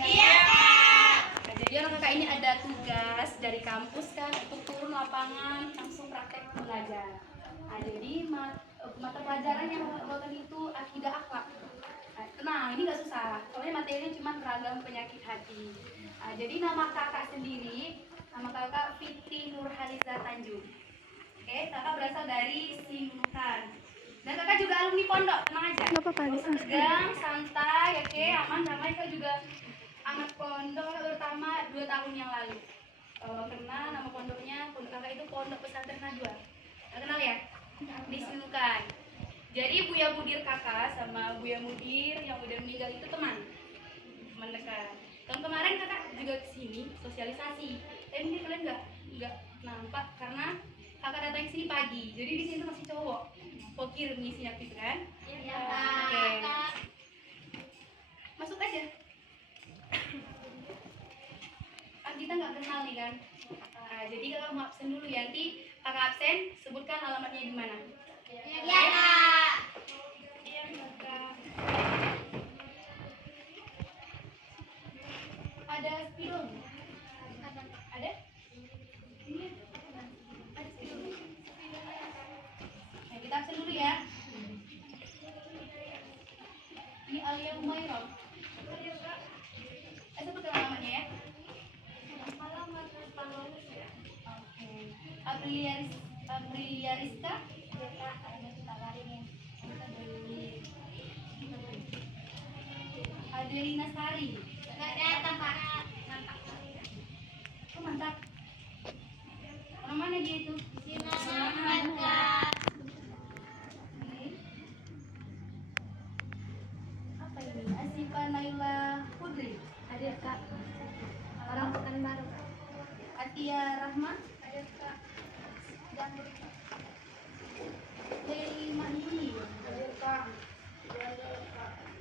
Iya, Kak. Nah, jadi orang kakak ini ada tugas dari kampus kan untuk turun lapangan langsung praktek belajar. Nah, jadi mata pelajaran yang bawakan itu akidah akhlak. Nah, tenang, ini nggak susah. Soalnya materinya cuma ragam penyakit hati. Nah, jadi nama kakak sendiri, nama kakak Fitri Nurhaliza Tanjung. Oke, kakak berasal dari Sinukan. Dan kakak juga alumni pondok, tenang aja. Tegang, santai, oke, aman, damai. Kakak juga anak pondok, kakak pertama 2 tahun yang lalu. Kenal nama pondoknya, pondok kakak itu Pondok Pesantren Najwa. Nggak kenal ya? Di Sinukan. Jadi Buya Mudir kakak sama Buya Mudir yang udah meninggal itu teman dekat. Tahun kemarin kakak juga kesini sosialisasi. Tapi mungkin kalian nggak nampak karena kakak datang ke sini pagi. Jadi di sini masih cowok. Pokir mengisi aktif kan? Iya, Kak. Oke. Masuk aja. Kan kita nggak kenal nih kan. Nah, jadi kakak mau absen dulu ya. Nanti kakak absen, sebutkan alamatnya di mana. Iya, Kak. Iya, Kak. Ada spidol? Ada? Ini ada spidol. Nah, kita absen dulu ya. Ini Alia Humairah. Sebutkan namanya ya. Oke. Aprilia Rizka. Adelina Sari. Oh, mantap. Orang mana dia itu? Apa ini? Asifa Naila Putri. Hadir, Kak. Orang Pekanbaru. Atia Rahma. Hadir, Kak. Dan Leli Mahyuni. Hadir, Kak.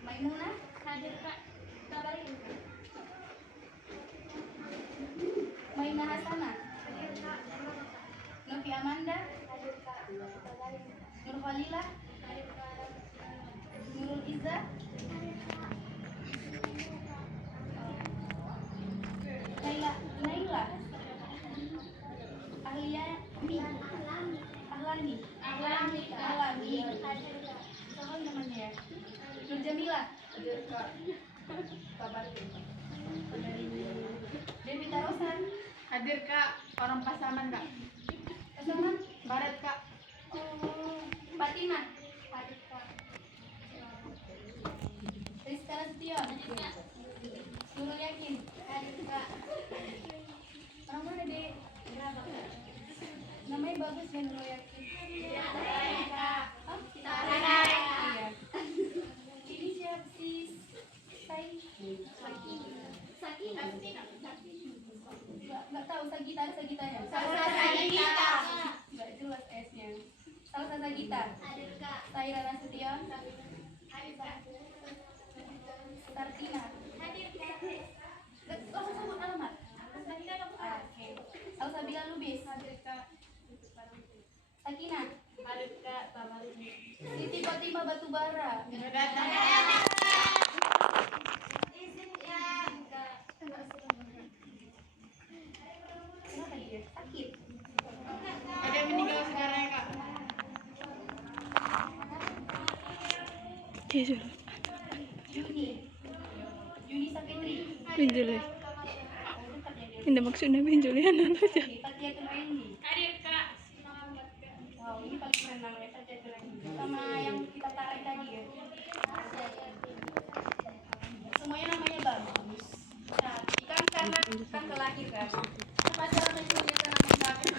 Maimunah. Hadir, Kak. Kabarin. Maina Hasana. Hadir, Kak. Novi Amanda. Hadir, Kak. Nur Khalila. Hadir, Kak. Nurul Iza. Naila. Ahlani. Siapa namanya ya? Nur Jamila. Hadir, Kak. Devita Rosan. Hadir, Kak. Orang Pasaman, Kak. Pasangan Barat, Kak. Fatimah. Hadir, Kak. Rizka Lastion. Nurul Yakin. Hadir, Kak. Orang mana, Dek? Namanya bagus ya, Nurul Yakin. Kak. Iya. Ini siapa sih? Nggak tahu Sagita ada Sagitanya. Sagita. Nggak jelas S-nya. Salsa Sagita. Hadir, Kak. Saira Nasution. Hadir, Kak. Sartina. Hadir, Kak. Langsung sebut alamat. Oke. Salsabila Lubis. Hadir, Kak. Sakina. Hadir, Kak. Tamalini. Siti Fatimah Batubara. Datang. Izin ya, Kak. Kenapa dia? Sakit. Ada yang meninggal sekarang, ya, Kak. Yuni Sapitri. Benjol ya. Hindi maksudnya benjol yan ano siya. Fatia Tunaini. Hadir, Kak. Wow, ini paling keren namanya Fatia Tunaini. Sama yang kita tarik tadi ya. Semuanya namanya bagus. Nah, kan karena kan terlahir kan. Pacaran itu kita namanya bagus.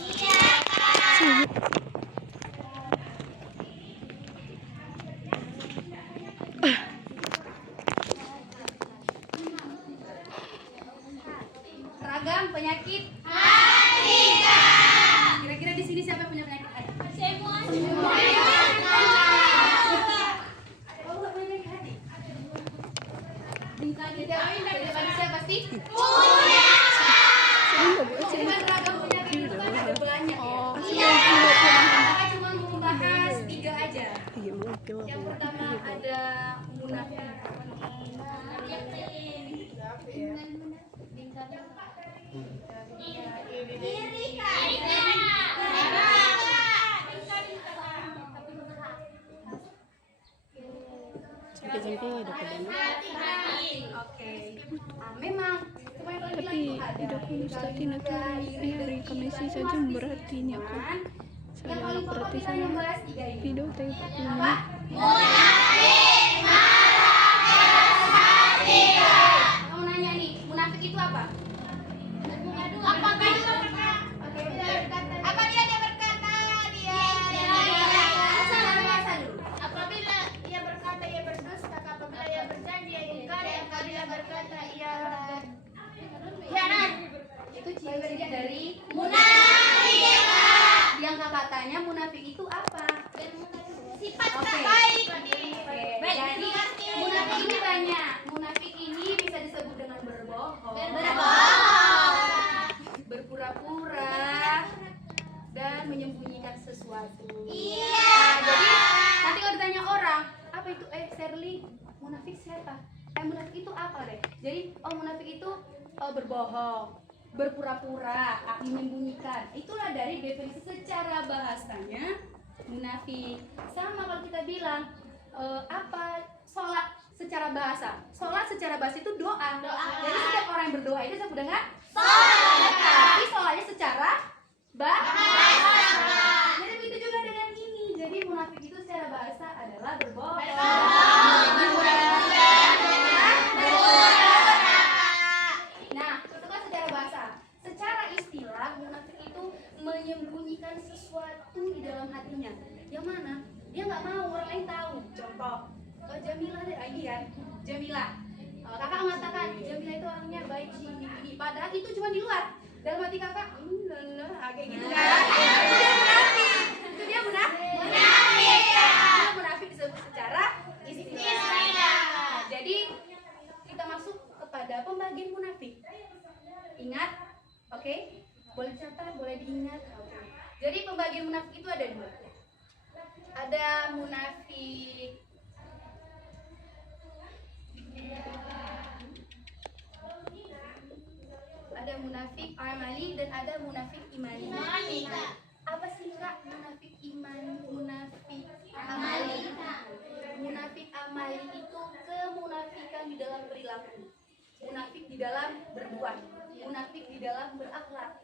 Iya, Kak. Ragam penyakit. Kira-kira di sini siapa yang punya penyakit hati? Semuanya. Oh, nggak punya penyakit hati. Bintang kita daripada siapa sih? Cuman ragam penyakit itu kan ada banyak ya. Kita cuma mau membahas 3 aja. Yang pertama ada munafik. ya. Sampai-sampai ada pedang. Oke. Ah, memang kemarin kalau bilang Tapi itu ada tidak aku Tina tuh hari Kamisi saja berarti ini aku saya anak berarti saya video teh 40 menit. Kamu nanya nih, munafik itu apa? Apabila dia berkata dia Secara bahasa dulu. apabila ia berkata ia berdusta, apabila ia berjanji ia ingkari, apabila berkata ia khianat. Itu ciri-ciri dari Munafik. yang katanya munafik itu apa? Sifat Oke. tak baik. Oke, jadi munafik ini banyak. Munafik ini bisa disebut dengan berbohong, berpura-pura, dan menyembunyikan sesuatu. Iya. Nah, jadi nanti kalau ditanya orang, apa itu? Shirley, munafik siapa? Munafik itu apa deh? Jadi, munafik itu berbohong, berpura-pura, menyembunyikan. Itulah dari definisi secara bahasanya munafik. Sama kalau kita bilang apa sholat secara bahasa. Sholat secara bahasa itu doa. Jadi setiap orang yang berdoa itu disebut dengan sholat. Tapi sholatnya secara bahasa. Jadi begitu juga dengan ini. Jadi munafik itu secara bahasa adalah berbohong. Nah, setelah secara bahasa, secara istilah munafik itu menyembunyikan sesuatu di dalam hatinya. Yang mana? Dia nggak mau orang lain tahu. Contoh, Jamilah deh, ini kan, Jamilah. Kakak mengatakan Jamilah itu orangnya baik gini. Padahal itu cuma di luar. Dalam hati kakak, kayak gitu kan? Itu dia munafik. Itu dia munafik. Itu munafik disebut secara istilah. Nah, jadi kita masuk kepada pembagian munafik. Ingat, oke? Boleh dicatat, boleh diingat. Oke. Jadi pembagian munafik itu ada dua. Ada munafik amali dan ada munafik imani. Apa sih Kak munafik imani, munafik amali? Munafik amali itu kemunafikan di dalam perilaku, munafik di dalam berbuat, munafik di dalam berakhlak.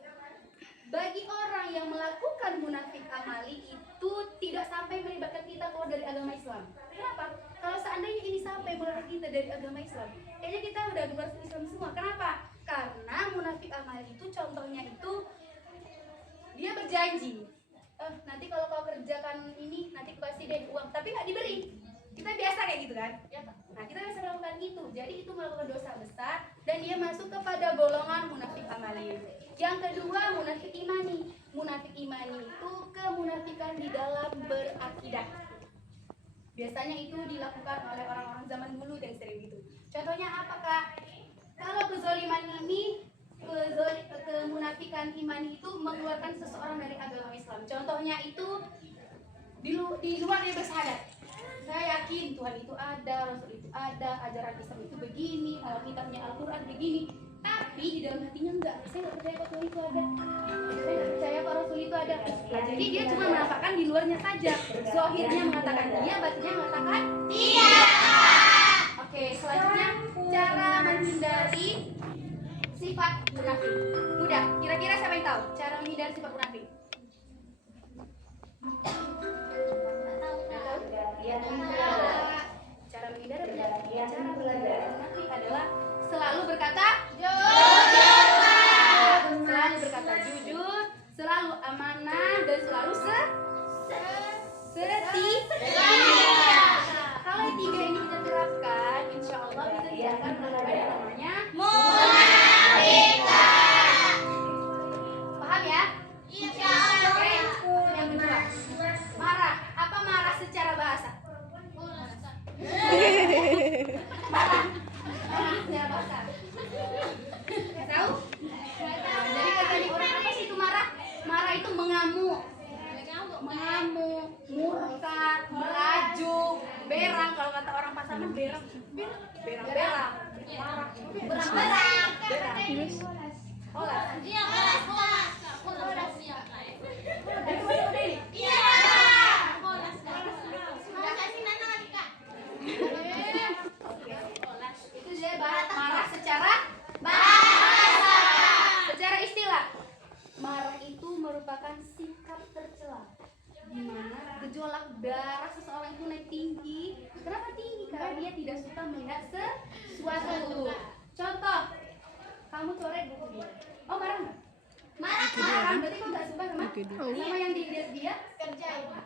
Bagi orang yang melakukan munafik amali itu tidak sampai melibatkan kita keluar dari agama Islam. Kenapa? Kalau seandainya ini sampai melarang kita dari agama Islam, kayaknya kita udah keluar Islam semua. Kenapa? Karena munafik amali itu contohnya itu dia berjanji, nanti kalau kau kerjakan ini nanti kau kasih deh uang, tapi nggak diberi. Kita biasa kayak gitu kan? Nah, kita biasa melakukan itu. Jadi itu melakukan dosa besar dan dia masuk kepada golongan munafik amali. Yang kedua, munafik imani. Munafik imani itu kemunafikan di dalam berakidah. Biasanya itu dilakukan oleh orang-orang zaman dulu yang sering gitu. Contohnya apa Kak? Kalau kezaliman ini, kemunafikan imani itu mengeluarkan seseorang dari agama Islam. Contohnya itu di luar dia bersyahadat. Saya yakin Tuhan itu ada, Rasul itu ada, ajaran Islam itu begini, kitabnya Al-Quran begini. Tapi di dalam hatinya enggak. Saya nggak percaya kalau Tuhan itu ada. Saya nggak percaya kalau Rasul itu ada. Nah, jadi dia cuma menampakkan di luarnya saja. Zahirnya mengatakan iya, batinnya mengatakan tidak. Oke, selanjutnya cara menghindari sifat munafik. Mudah. Kira-kira siapa yang tahu cara menghindari sifat munafik? Cara menghindari munafik adalah selalu berkata jujur, selalu berkata jujur, selalu amanah dan selalu setia. Kalau tiga ini kita terapkan, insya Allah bisa dijaga mengenai namanya munafikat. Paham ya? Insya Allah. Oke. Yang kedua, marah. Apa marah secara bahasa? Marah secara bahasa. Nggak tahu? Jadi katanya orang apa sih itu marah? Marah itu mengamuk, murka, merajuk, berang. Kalau kata orang Pasaman berang, marah. tinggi karena dia tidak suka melihat sesuatu. Contoh, kamu coret buku dia. Oh, marah nggak? Marah kan? Berarti kamu nggak suka sama yang dilihat dia?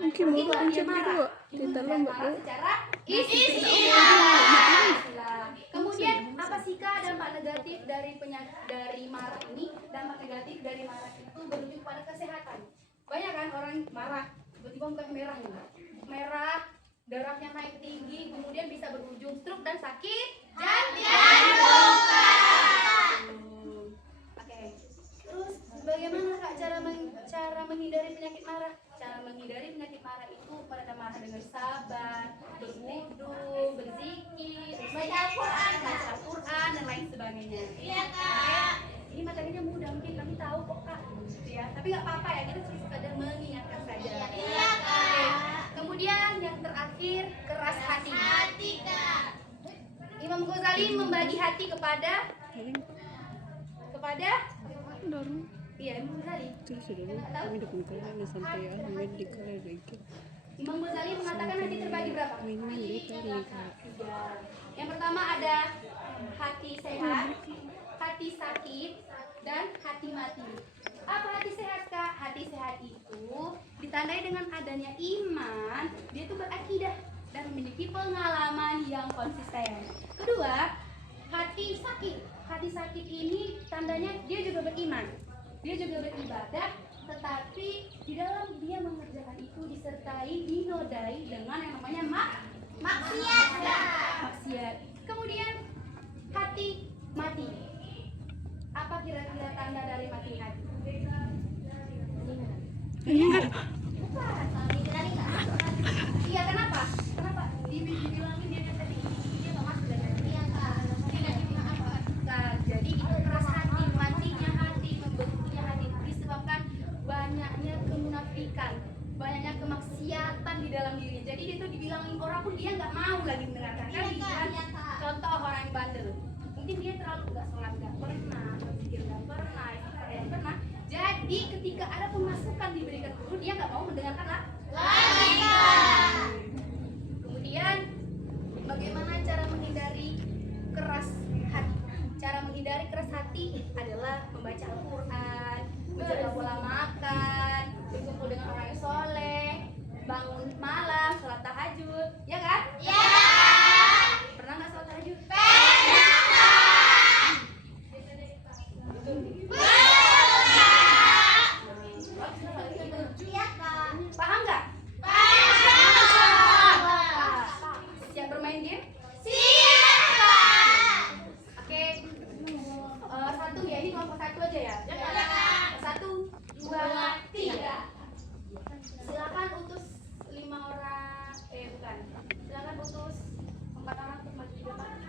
Mungkin mau Itulah dia pencet marah. kedua. Kita lomba Marah bro. secara istilah. Kemudian apa sih Kak dampak negatif dari marah ini? Dampak negatif dari marah itu berujung pada kesehatan. Banyak kan orang marah tiba-tiba muka merah nih. Merah, darahnya naik tinggi, kemudian bisa berujung stroke dan sakit jantung. Oke. Terus bagaimana Kak cara menghindari penyakit marah? Cara menghindari penyakit marah itu pada marah dengan sabar, berwudu, berzikir, baca Al-Quran dan lain sebagainya. Iya Kak. Ini materinya mudah, mungkin kami tahu kok Kak. Ya, tapi nggak apa-apa ya, kita cuma sekadar mengingatkan saja. Iya Kak. Kemudian yang terakhir, keras hati. Hati Kak. Imam Ghazali membagi hati kepada Dorong. iya Imam Ghazali. Terus sudah kami udah pernikahan sampai Ahmed di kalau lagi. Imam Ghazali mengatakan hati terbagi berapa? Minuman kita nikah. Yang pertama ada hati sehat, hati sakit, dan hati mati. Apa hati sehat Kak? Hati sehat itu ditandai dengan adanya iman, dia itu berakidah dan memiliki pengalaman yang konsisten. Kedua, hati sakit. Hati sakit ini tandanya dia juga beriman, dia juga beribadah, tetapi di dalam dia mengerjakan itu disertai dinodai dengan yang namanya maksiat. Kemudian hati mati. Apa kira-kira tanda dari mati hati? Iya, kenapa? Kenapa? Dibilangin dia tadi dia nggak masuk dan iya Kak. Jadi itu keras hati, matinya hati, membentuknya hati disebabkan banyaknya kemunafikan, banyaknya kemaksiatan di dalam diri. Jadi dia tuh dibilangin orang pun dia nggak mau lagi mendengarkan. Contoh orang yang bandel, mungkin dia terlalu nggak sholat, nggak pernah berpikir, nggak pernah. Jadi ketika ada pemasukan diberikan guru, dia nggak mau mendengarkan lagi. Kemudian bagaimana cara menghindari keras hati? Cara menghindari keras hati adalah membaca Al-Quran, menjaga pola makan, berkumpul dengan orang yang soleh, bangun malam, sholat tahajud, ya kan? Ya. Pernah nggak sholat tahajud? Paham nggak? Siap bermain game? Oke. Satu ya, ini kelompok satu aja ya. 1, 2, 3. Silakan utus 5 orang. Bukan. Silakan utus 4 orang untuk maju di depan.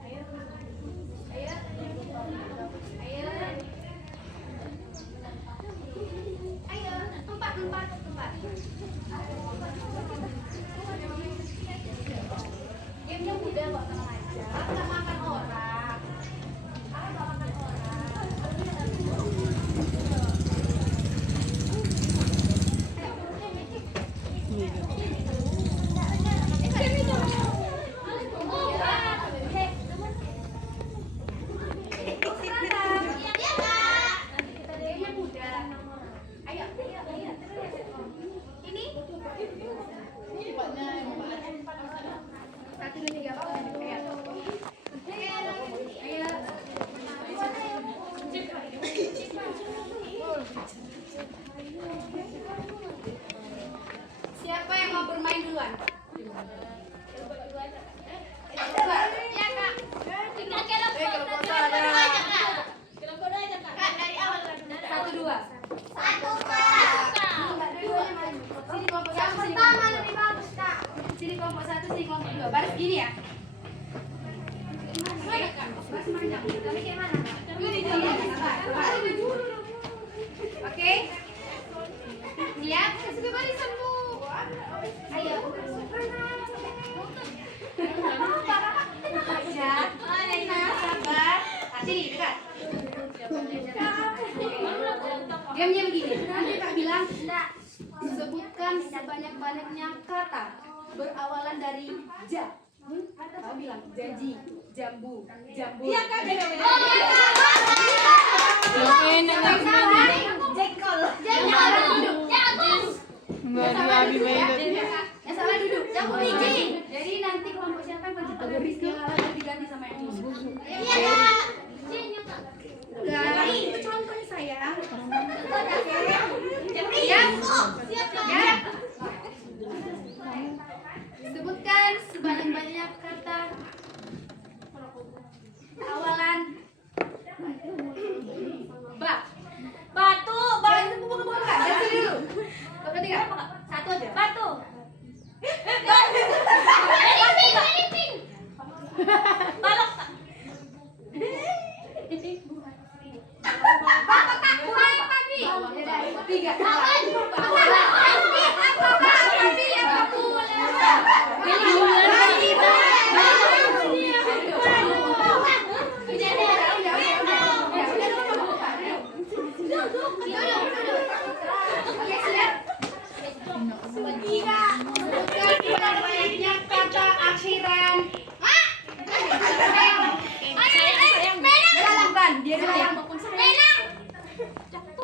Ayo. Empat. Gamenya mudah kok, tenang aja. Nggak makan orang. Gamenya mudah. Ayo. Ini 1, 2, 3. Ayo. Siapa yang mau bermain duluan? Ya Kak. Tinggal kelompok satu aja Kak. Dari awal 1, 2. Sini kelompok satu, sini kelompok dua. Sini kelompok satu, sini kelompok dua. Baris gini ya. Tapi kayak mana? Oke. Siap? Sudah barisan Bu. Ayo. Sabar. Sini dekat. Diam-diam begini. Nanti Kak bilang, sebutkan sebanyak-banyaknya kata berawalan dari ja. Kamu bilang jaji, jambu, jambu. Iya Kak, Yang enak jengkol. Yang salah duduk. nggak diabi banget. Yang salah duduk. Jambu biji. Jadi nanti kelompok siapa yang pencipta garis yang alat diganti sama yang ini. Iya. Guys, itu contohnya sayang. Siap Kak. Sebutkan sebanyak-banyak kata awalan ba. Batu, batu. Bukan. Dari sini dulu. Berapa tiga? Satu aja. Batu. Balok. Tiga. Kata akhiran. Bukan, dia sayang.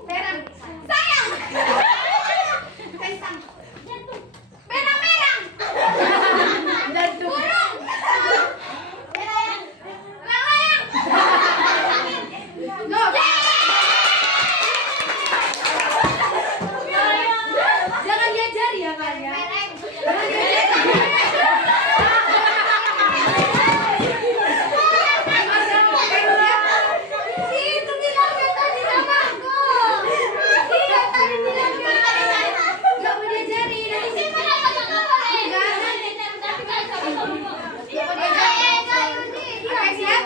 Perang. Sayang. Kaisang. Merang. Burung. Layang. No. Jangan diajari ya kalian. Jangan diajari. Itu bilangnya tadi sama aku. Iya tadi bilangnya. Nggak mau diajari dari sini. Oke siap.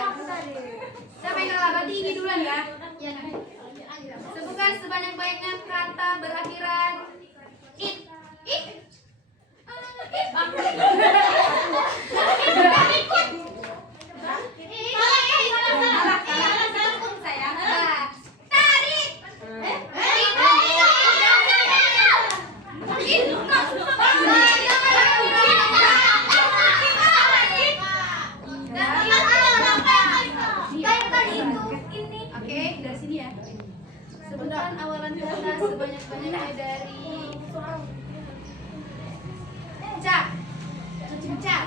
Siapa yang kalah? Berarti ini duluan ya. Sebutkan sebanyak-banyaknya kata berakhiran it. Oke, dari sini ya. Sebutkan awalan kata sebanyak-banyaknya dari ca. Ca.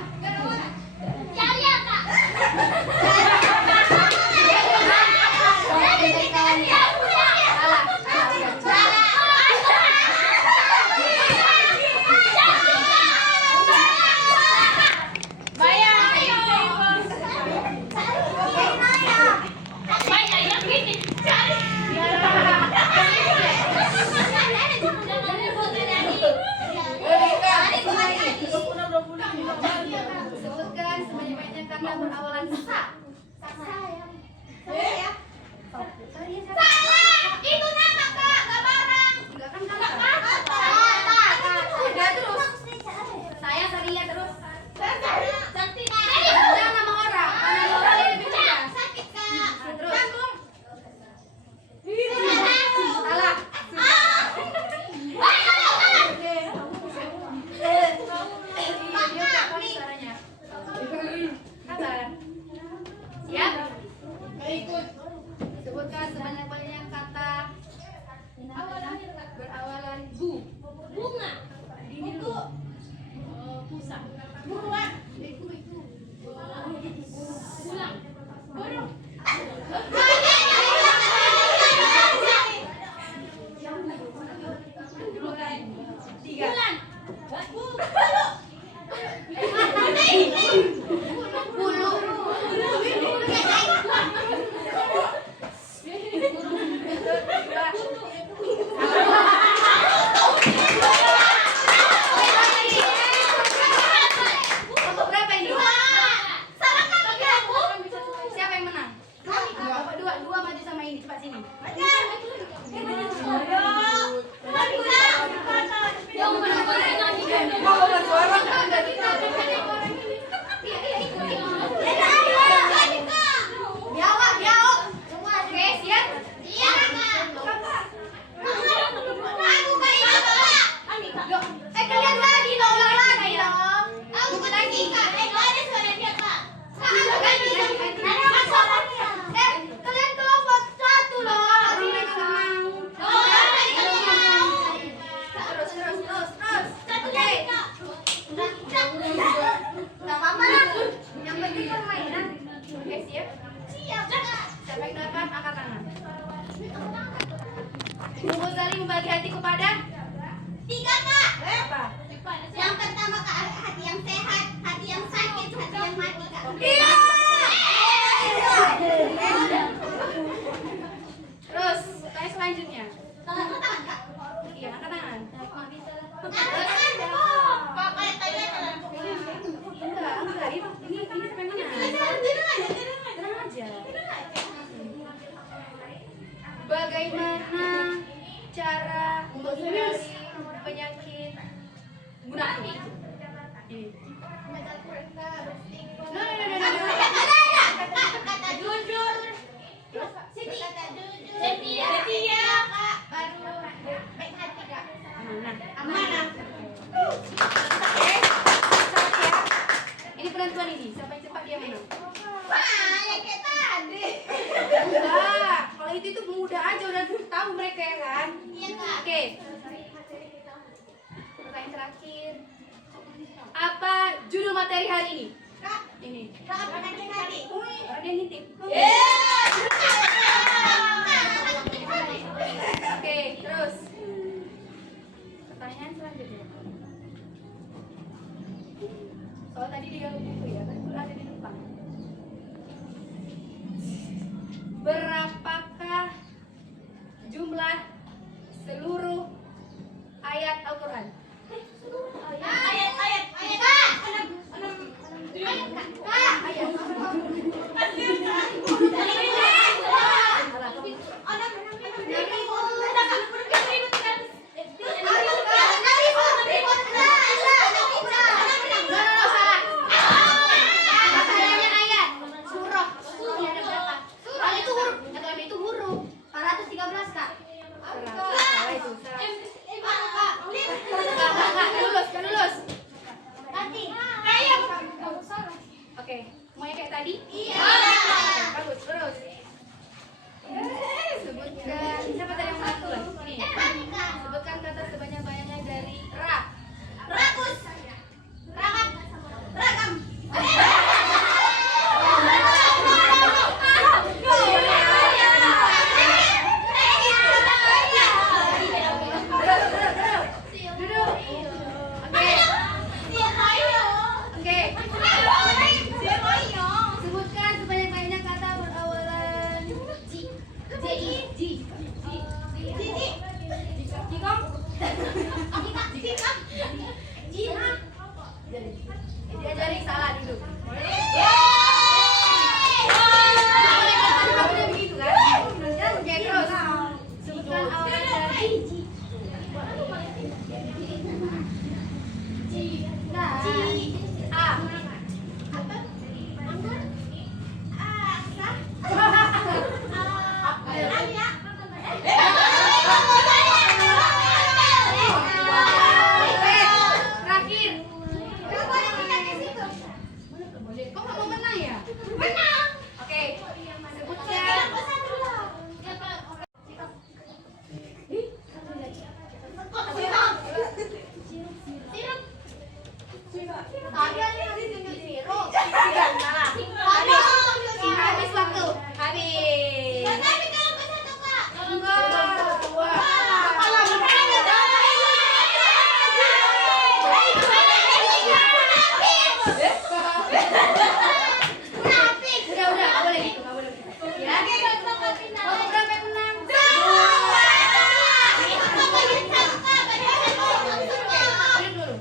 Sebutkan sebanyak-banyaknya kata berawalan sa. Itu nama Kak, gak barang. Enggak kan kata. Udah terus. Saya Saria terus. Jangan nama orang. Nama orang yang lebih mudah. Sakit Kak. Terus. Salah. Siap? Sebutkan sebanyak-banyaknya kata berawalan bu. Bunga. Buku. Pusat. Buruan. Pulang. Burung. Tiga. Bulu. Untuk berapa ini? Siapa yang menang? Dua maju sama ini, cepat sini. siap? Siap, Kak. Siapa yang dapat angkat tangan. Bu Ghazali membagi hati kepada 3, Kak. apa? Yang pertama, Kak, hati yang sehat, hati yang sakit, hati yang mati, Kak. Oke. Terus, tanya selanjutnya. Angkat tangan, Kak. Iya, angkat tangan. Angkat tangan, Kak, kayak tanya tangan. Enggak. Ini sampai mana? Tenang aja. Bagaimana cara menghindari penyakit munafik? No. Kata jujur. Setia, Kak. Baru baik hati, Kak. Amanah. Oke, cepat ya. Ini penentuan ini. Siapa yang cepat dia menang. Wah, yang kayak tadi. Enggak, kalau itu mudah aja udah tahu mereka ya kan. Iya, Kak. Oke. Pertanyaan terakhir. Apa judul materi hari ini? Kak, Ini. Kak, penyakit hati. Ada yang ngintip. Oke, terus. Pertanyaan selanjutnya. Soal tadi dia buku ya, kan itu ada di depan. Berapakah jumlah seluruh ayat Al-Quran? Ayat. Kak. Ayat, Kak. Kak. Ayat. Salah. Masalahnya ayat. Surah. Surah ada berapa? Kalau itu huruf, kalau itu huruf. 413, Kak. Salah itu. Salah. Kan lulus. Oke, semuanya kayak tadi? Iya. Bagus, terus. Sebutkan, siapa tadi yang mengatur? Ini. Sebutkan kata sebanyak-banyaknya dari ra. Rakus. Ragam. Duduk. Oke. Sebutkan sebanyak-banyaknya kata berawalan ji. Diajari salah duduk. Boleh begitu kan? Oke, terus. Sebutkan awalan dari A. Terakhir. Kok nggak mau menang ya? Oke. Sebutkan. Habis waktu. Habis. Enggak. Udah, nggak boleh gitu, nggak boleh gitu. Ya. Mau berapa yang menang? Duduk dulu.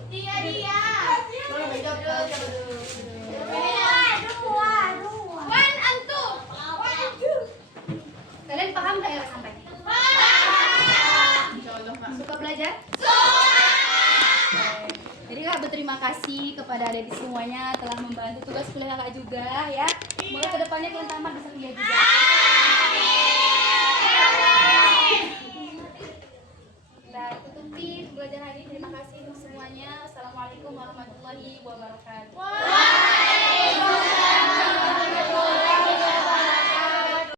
Kalian paham nggak yang sampai? Suka belajar? Jadi Kak berterima kasih kepada adik semuanya telah membantu tugas kuliah Kak juga ya. Semoga kedepannya kalian tamat bisa kuliah juga.